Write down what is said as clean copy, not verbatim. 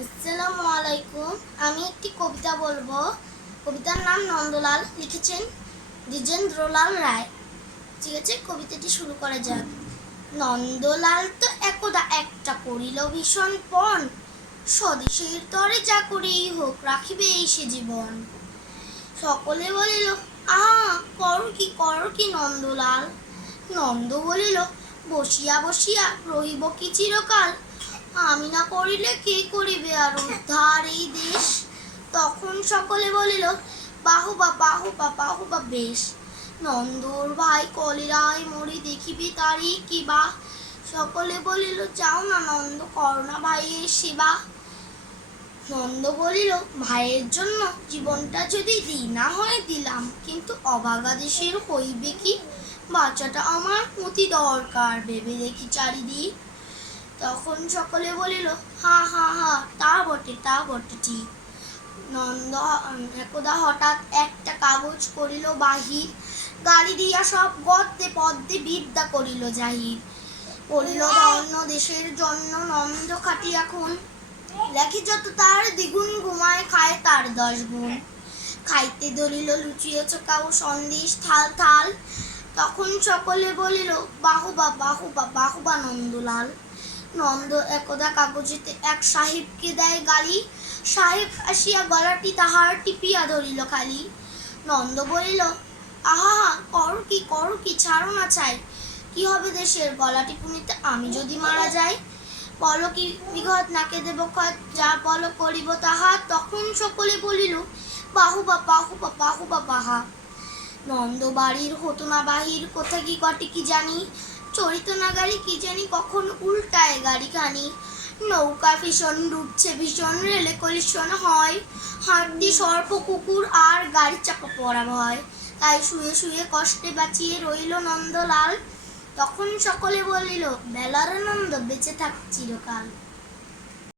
আসসালামু আলাইকুম। আমি একটি কবিতা বলবো। কবিতার নাম নন্দলাল, লিখেছেন দ্বিজেন্দ্রলাল রায়। ঠিক আছে, কবিতাটি শুরু করা যাক। নন্দলাল তো একদা একটা করিল ভীষণ পণ, স্বদেশের তরে যা করেই হোক রাখিবে এই সে জীবন। সকলে বলিল, আহা কর কি নন্দলাল। নন্দ বলিল, বসিয়া বসিয়া রহিব কি চিরকাল। আমি না করিলে কে করিবে আর উদ্ধার এই দেশ। তখন সকলে বলিল, বাহুবা বাহুবা বাহুবা বেশ। নন্দর ভাই কলেরায় মরি দেখিবি তারই কিবা। সকলে বলিল, যাও না নন্দ করো না ভাইয়ের সেবা। নন্দ বলিল, ভাইয়ের জন্য জীবনটা যদি দিই না হয় দিলাম, কিন্তু অভাগা দেশের হইবে কি। বাচ্চাটা আমার অতি দরকার, ভেবে দেখি চারিদিক। তখন সকলে বলিল, হা হা হা, তা বটে ঠিক। নন্দ একদা হঠাৎ একটা কাগজ করিল বাহির, গালি দিয়া সব গদ্যে পদ্যে বিদ্যা করিল জাহির। করিল অন্য দেশের জন্য নন্দ খাটি এখন, লেখে যত তার দ্বিগুণ, ঘুমায় খায় তার 10 গুণ। খাইতে ধরিল লুচিয়ে চোখা ও সন্দেশ থাল থাল। তখন সকলে বলিল, বাহুবা বাহুবা বাহুবা নন্দলাল। নন্দ একদা কাগজেতে এক সাহেবকে দেয় গালি, সাহেব আসিয়া গলাটি তাহার টিপিয়া ধরিল খালি। নন্দ বলিল, আহা করো কি ছাড়ো না চাই। কি হবে দেশের গলা টিপুনিতে আমি যদি মারা যাই। বলো কি বিঘত নাকে দেব খত, যা বলো করিব তাহা। তখন সকলে বলিল, বাহুবা বাহুবা বাহুবা বাহা। নন্দ বাড়ির হতো না বাহির, কোথা কি কটে কি জানি। চড়িত না গাড়ি কি জানি কখন উল্টায় গাড়ি খানি। নৌকা ভীষণ ডুবছে ভীষণ, রেলে কলিশন হয়। হাঁটতি সর্প কুকুর আর গাড়ি চাপা পড়া ভয়। তাই শুয়ে শুয়ে কষ্টে বাঁচিয়ে রইল নন্দলাল। তখন সকলে বলিল, বেলার নন্দ বেঁচে থাক চিরকাল।